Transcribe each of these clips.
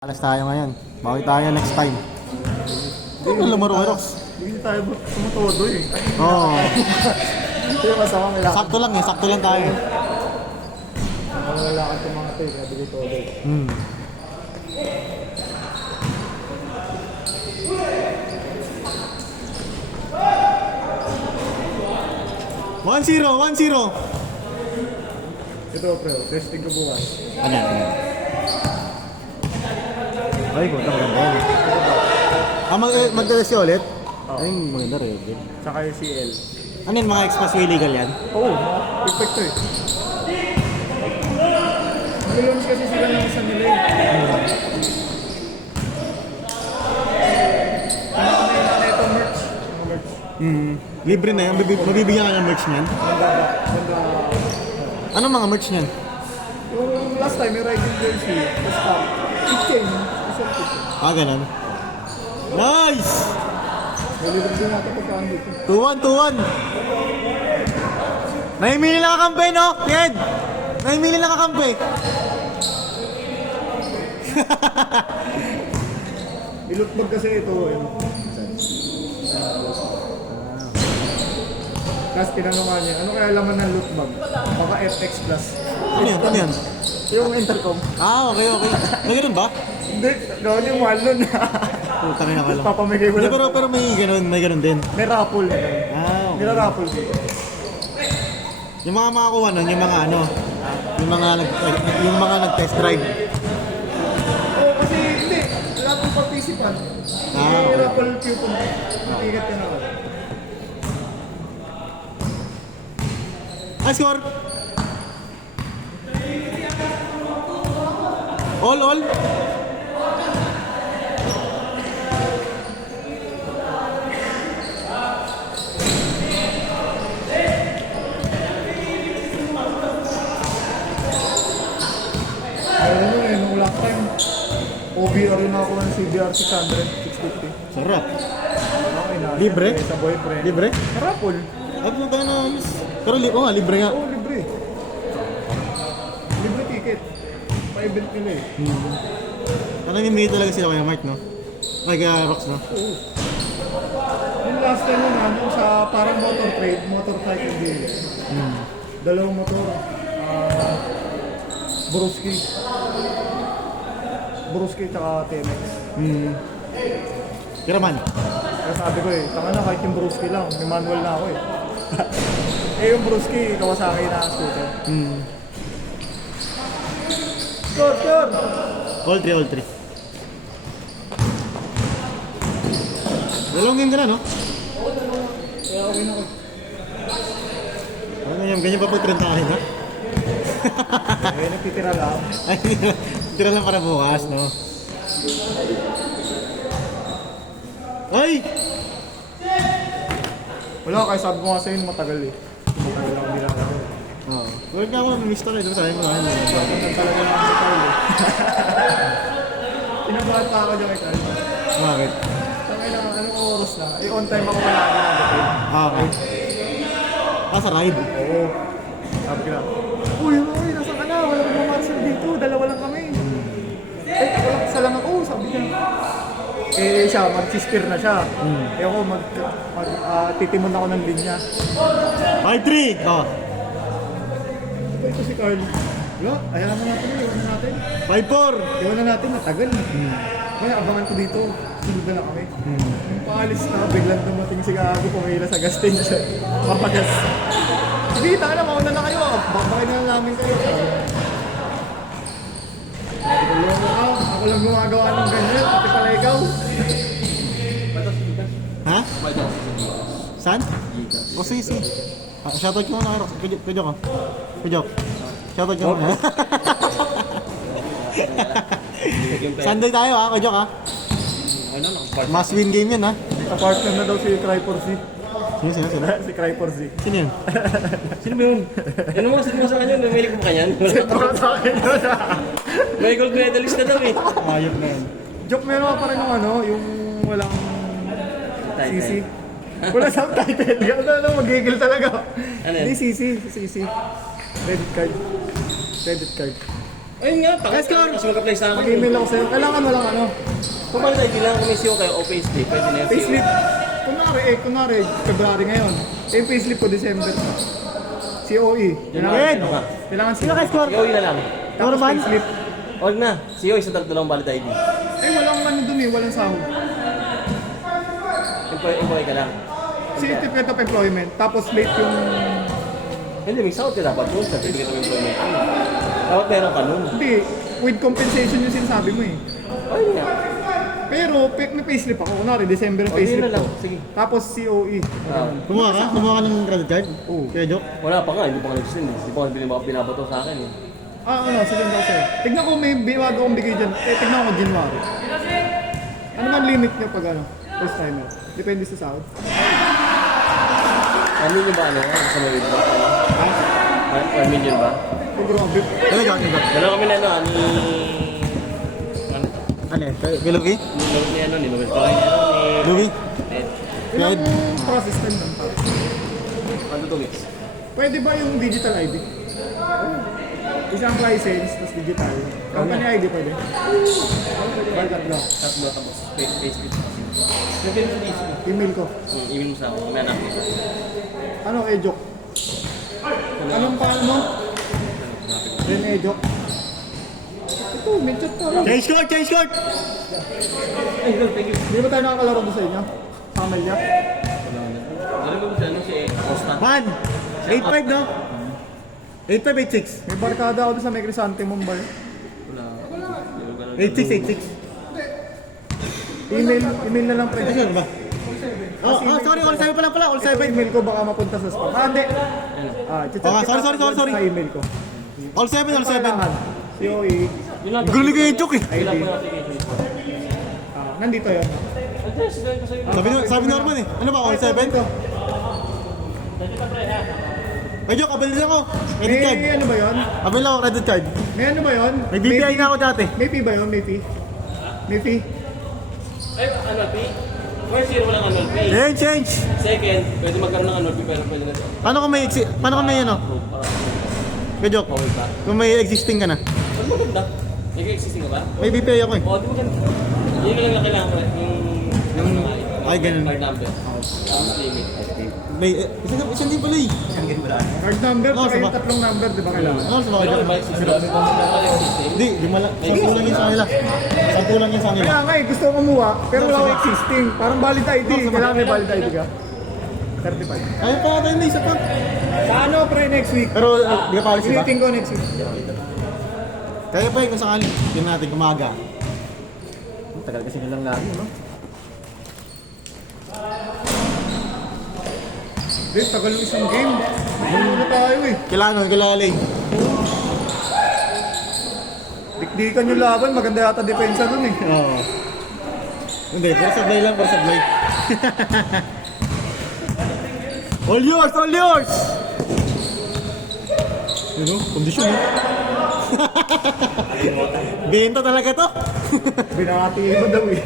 Alas tayo ngayon. Bawi tayo next time. Ano lumaro, Rox? Hindi tayo tumutodo eh. Oo. Hindi masama may lakad. Sakto lang tayo. May lakad itong mga ito eh. Nabili todo eh. 1-0. Ito pre, testing ko bukas. Ano? Ay, maganda yan. Magdala siya ulit? Oo. Ay, maganda rin. Tsaka yung CL. Ano yun, mga expressway legal yan? Oo, perfect to eh. Nag-launch kasi sila ng isa nila eh. Ano na ito merch? Mga merch. Libre na yan. Mabibigyan ka ng merch niyan. Ganda. Ano mga merch niyan? Yung last time, may riding jersey. Basta, kitchen. Isang kitchen. Ganun. Nice! Nalilog din natin pagkaan dito. 2-1. Naimili lang kakampi, no? Ted! Naimili lang kakampi. Ilutbag kasi ito. Tapos tinanong nga niya, ano kaya laman ng lootbag? Baka FX Plus. Ano yan? Yung intercom. Okay. May ganun ba? Hindi, gawin yung mahal nun. Puta na ka lang. Papamigay mo Hindi, lang. pero may ganun din. May raffle. Okay. Nila-raffle dito. Yung mga makakuha nun, yung mga nag-test drive. Oo, kasi hindi. Wala pong participan. May Okay. raffle coupon. Matigat ka na ako. Score! All? Ayun mo eh, nung last time. OBR rin ako ng CBR 600, 650. Sarap. Okay na. Libre? Siyempre, sa boyfriend. Libre? Raffle. Ay, puta na. Pero libre nga. Oo, libre. Libre ticket. Pa-event nila eh. Namimili talaga sila kaya Mark, no? Ay, kaya Rox, no? Oo. Yung last time yun nung sa parang motor trade, motorcycle dealer. Dalawang motor. Bruski tsaka TMX. Kiraman. Kaya sabi ko eh, tanga na kahit yung Bruski lang, may manual na ako eh. Yung Bruski, Kawasaki na scooter. Score! All 3. Dalawang game ka na, no? Kaya okay na ko. Ganyan pa pag 30 akin, ha? Eh, nagtitira lang. Ay, tira lang para bukas, no? Ay! Wala, kaya sabi ko nga sa'yo matagal eh. Matagal lang bilang ako. Oo. Huwag ka ako namimiss talaga. Diba sabi mo na, Matagal talaga lang sa Carl eh. Pinabahan pa ako dyan kay Carl. Bakit? Tangay na, anong oras na? Eh, on time ako wala na nagating. Okay. Sa ride? Oo. Sabi ko na, uy, nasa ka na? Wala kang mamarcel dito. Dalawa lang kami. Ako lang, isa lang ako. Sabi niya. Eh, siya, mag-sister na siya. Eh, ako, titimon ako ng linya. 5-3! Oh. Ito si Carl. Wala, ayaw naman natin. Iwan na natin. 5-4! Iwan na natin, matagal. Kaya abangan ko dito. Sunod na kami. Yung paalis na, biglang dumating si Gago, pumila sa gas station. Papagas. Sige, taka na, mauna na kayo. Bakit na namin kayo. Ako lang gumagawa ng ganyan. Pati pala ikaw. Ha? Saan? O sige. Shoutout ko muna, Rox. Pidyo ko. Shoutout ko muna. Sunday tayo, ha? Pidyo ka. Must win game yun, ha? Kapartner na daw si Cry4Z. Sino? Si Cry4Z. Sino yun? Sino ba yun? Ano mo sa kanya? Namili ko ba kanyan? Para sa akin yun. May gold medalist na daw eh. Ayop na yun. Joke, meron pa rin yung ano, yung walang Title. CC. Wala subtitle. Ano, magigil talaga. Ano yan? Hindi CC. Credit card. Ayun nga, Yes, Cor. Kasi mag-apply sa akin. Mag-email ako sa'yo. Kailangan walang ano. Kung valid ID lang, kung may CO kayo o payslip, pwede na yung Payslip. Kunwari, February ngayon. Yung payslip ko, December. COE. Ed! Kailangan Sino ka score? CO na lang. Tapos Norman? payslip. Huwag na. CO isa dalawang valid ID. Walang ano dun walang sahod. Employee ka lang. Certificate of employment. Tapos late yung... Hindi, may sahod ka dapat yun. Certificate of employment. Dapat meron ka nun. Hindi. With compensation yung sinasabi mo eh. Ayun nga. Pero may payslip ako. Kunwari, December yung O, yun payslip na lang. ko. Sige. Tapos COE. Kumuha ka? Kumuha ka ng credit card? Oo. Kaya joke? Wala pa nga, hindi pa nga nag-send. Hindi pa nga binabato sa akin eh. Sige daw sa'yo. Tignan ko may bago akong bigay dyan. Tignan ko January. Ano man limit nyo pag ano? First timer. Depende sa sahod. Ano yung ba ano? Sa mga video? 1 million ba? Oh, grabe. Ano ka? Dalawa kami na ano, ni... Ano? Ano yan? Kay Lugi? Ni ano, ni Nobel pa rin. Ni... Lugi? Ed. Ilang process time lang pa? Ano 2 weeks? Pwede ba yung digital ID? Isang license, tapos digital. Company ID pwede. Balkat lang. Tatlo tapos Facebook. Yung film sa DC. Email ko. Email mo sa akin, may anak nito. Ano, Ejok? Anong pangalan mo? Ren Ejok. Ito, may chat ka lang. Change court! Change court! Ay, good, thank you. Hindi ba tayo nakakalaro doon sa inyo? Sa Amelia? Dali mo si ano, si Costa. Man! 8-5 no? 8-5, 8-6. May barkada ako doon sa May Crisante Mumbai. Wala. 8-6, 8-6. Email na lang pre. Ano yun ba? Oh, sorry, all 7 pala. All 7. Email ko baka mapunta sa spam. Hindi. Chat sorry. Sa email ko. All 7, all 7. COE. Yun lang. Gulo kayo yung joke eh. Yun lang po yung application. Nandito yun. Address, ganun ko sa'yo. Sabi Norman eh. Ano ba, all 7? Ay, joke, abel din ako. Credit card. May ano ba yun? Abel ako, credit card. May ano ba yun? May BPI na ako dati. May fee ba yun? May fee? May fee? Ay, annual fee? First year walang annual fee. Change! Second, pwede magkaroon ng annual fee pero pwede na ito. Paano kung may ano? Kaya joke, Bawal ka. kung may existing ka na. Ano maganda? Nag-existing ka ba? May BPI ako eh. Oo, di maganda. Yun lang kailangan ko rin. Yung Ay, ganun. card number. Tapos limit. May, isang din pala eh. Card number, Oo, saka yung sabak. tatlong number, di ba kailangan? Ano sa mga Pero joke? ba existing? Hindi, lima lang. 10 lang yun sa kanila. 10 lang yun sa kanila. Kaya nga gusto ko kumuha, pero wala akong existing. Parang valid ID. Kailangan may valid ID ka. 35. Ayaw pa natin na isa pa. Paano pre next week? Pero, di ka policy ba? Meeting ko next week. Kaya pa kung sakali. Yun natin, kumaga. Tagal kasi nilang lagi, no? Dito, tagal yung isang game. Ano na tayo eh. Kailangan, kilalay. Dikdikan yung laban, maganda yata depensa dun eh. Oo. Hindi, puro sablay lang, puro sablay. All yours, all yours! Ano? Kondisyon eh. Benta talaga to. Binati mo daw eh.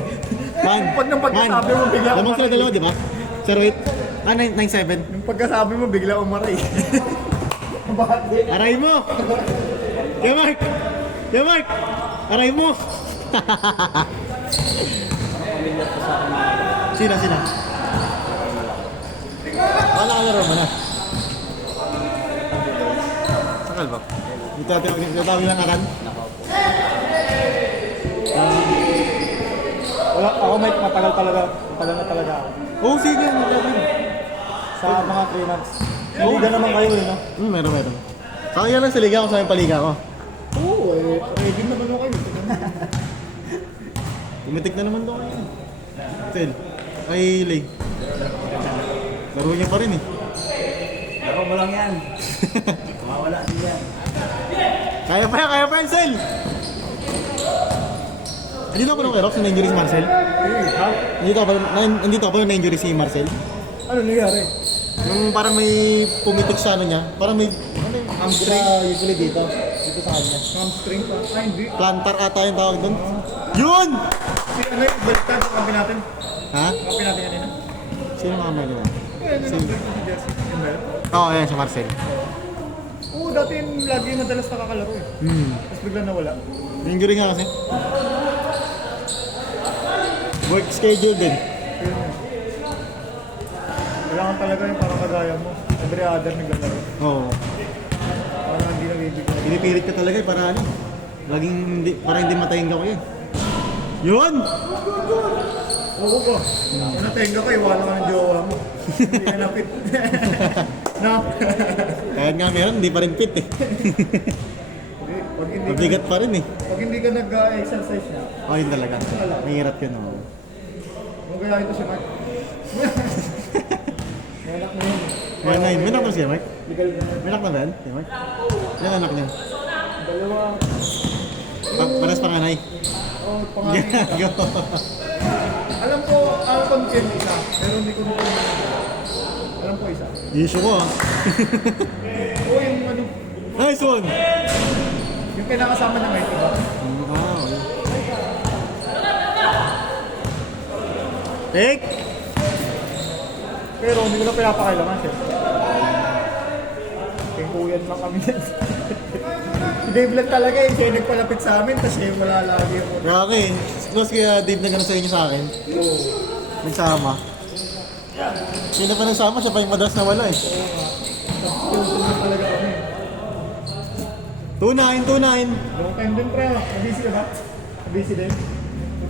Man, Pag nang pagkasabi mo, bigla lamang sila dalawa, di ba? 08. 997. Yung pagkasabi mo, bigla umaray. Bakit? Aray mo! Kaya Mark! Kaya Mark! Aray mo! Sina? Wala ka laro mo na. Sakal ba? Tawag lang akan? Wala, ako may matagal na talaga ako. Oo, sige. Magkabin. Sa mga 3 months. Liga naman kayo eh, no? Meron. Kaya lang sa liga ko sa yung paliga ko. Oo, eh. Ready naman ako kayo. Tumitik na naman daw kayo. Tel. Ay, Lay. Laro niya pa rin eh. Laro mo lang yan. Mawala din yan. Kaya pa yan, Sel! Andito ako nung Aerox, na-injury si Marcel. Ha? Andito ako na-injury si Marcel. Ano nangyari? Nung parang may pumitik sa ano niya, parang may hamstring usually dito sa kanya. Hamstring pa? Ay, hindi. Plantar ata yung tawag doon. Yun! Si ano yung baliktad sa kampi natin? Ha? Kampi natin kanina? Sino mga may naman? Ano yung number ko si Jesse? Yun ba yun? Oo, ayan si Marcel. Oo, dati yung lagi madalas nakakalaro eh. Tapos bigla nawala. Injury nga kasi. Work schedule din. Ayun eh. Kailangan talaga yung parang kagaya mo. Every other naglalaro. Oo. Parang hindi nabibigyan. Pinipilit ka talaga eh, para ano. Laging hindi, para hindi matayin ka ko yan. Yun! Oo ko. Natenga ko, iwala ka ng jowa mo. Hindi ka napit. No? Kahit nga meron, hindi pa rin fit eh. Pag hindi, Mabigat pa rin eh. pag hindi ka nag-exercise na, Oh, yun talaga. Mahirap yun oh. kung kaya ito si Mark. May anak mo yun. May anak na siya, Mark? Legal na. May anak na ba yan? Si Mark? Ilan anak niya? Dalawa. Paras panganay. Oh, pangalan. Go. Alam ko, content isa. Pero hindi ko na alam ko isa. Issue ko ah. Oo, yung ano, Nice one! yung pinakasama niya may diba? Ah, okay. Take! Pero hindi ko na pinapakailangan siya. Tingkuyan lang kami yan. Si Dave lang talaga eh, siya yung nagpalapit sa amin, tapos siya yung malalagi ako. Grabe. Close kaya Dave na gano'n sa inyo sa akin. Oo. Nagsama. Sino pa nagsama? Siya pa yung madalas na wala eh. Tapos lang talaga kami. 2-9. Long time din pre, busy ka ba? Busy din?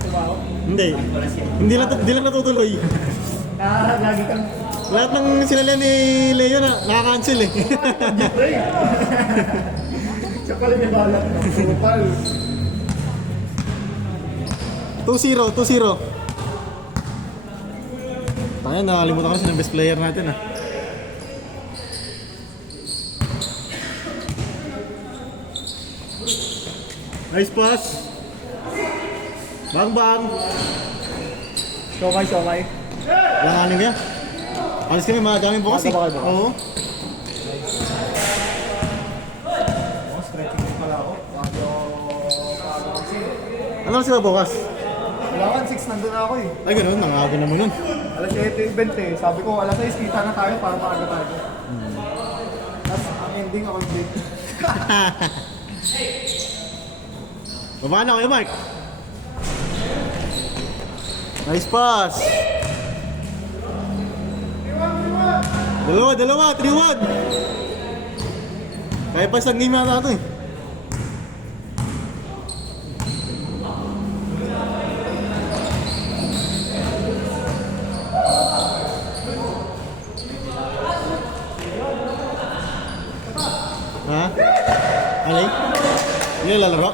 Tumawa? Hindi. Hindi lang natutuloy. Lagi kang Lahat ng sinalihan ni Leo na nakaka-cancel eh. pre. Siya pala may balak na. Kupal. 2-0. Tayo, nakalimutan ko kasi ng best player natin ah. Nice pass. Bang. Somay. Walang aning kaya. Alis kami, madaming bukas eh. Baka ba? Oo. Oh, stretching din pala ako. Ano sila bukas? Kailangan 6 nandun na ako eh. Ay ganoon, nangago naman yun. Alas 7:20 eh. Sabi ko, alas 6 kita na tayo para maaga tayo. Tapos ang ending ako yung date. Baba na kayo, Mark. Nice pass. Dalawa, 3-1. Kaya pa isang game yata ito eh. Ha? Alay? Hindi lalaro?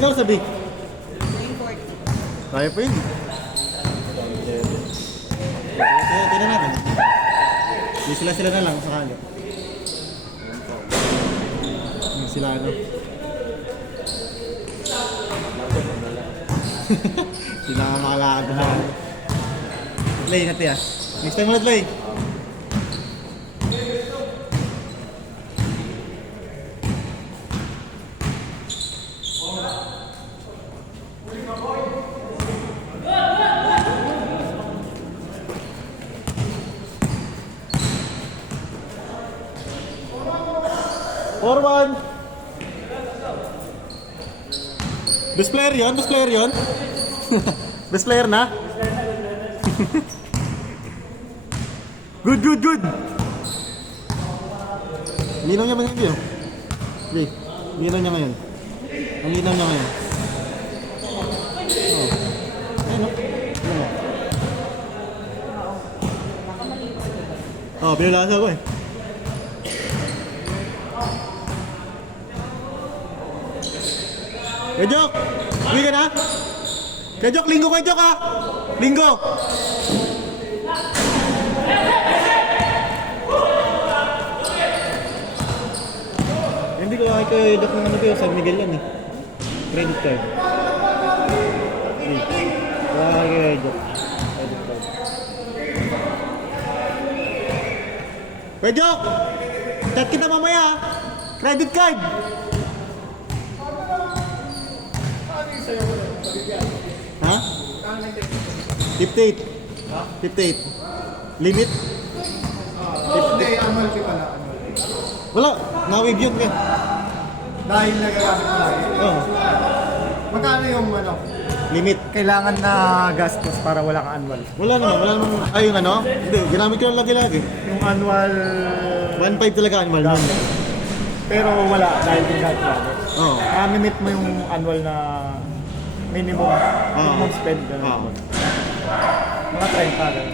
Ano ang sabi? Kaya pa yun. Tignan natin. Di sila na lang sakali. Sila ano. Sila nga makalakad na lang. Play natin ah. Next time ulit play. Forward. Best player yun? Best player na? Good. Linaw niya ba yung video? Hindi. Linaw niya ngayon. Ang linaw niya ngayon. Oh. Ayun o. Oh, binulasa ko eh. Kajok! Uwi ka na? Kajok, linggo Kajok ah! Linggo! Hindi ko kay Doc ng ano kayo, San Miguel yan eh. Credit card. Wala kay Doc. Credit card. Kajok! Chat kita mamaya ah! Credit card! Ha? 58. 58. Limit? Hindi, annual fee pala. Annual fee. Wala, na-wave yun eh. Dahil nagagamit mo lagi. Oo, Magkano yung ano? limit. Kailangan na gastos para wala kang annual. Wala naman. Ay, yung ano? Hindi, ginamit ko lang lagi. Yung annual... 1.5 talaga annual nun. Pero wala dahil din dahil lagi. Oo. Minute mo yung annual na minimum spend. Oo. Mga 30 ganun.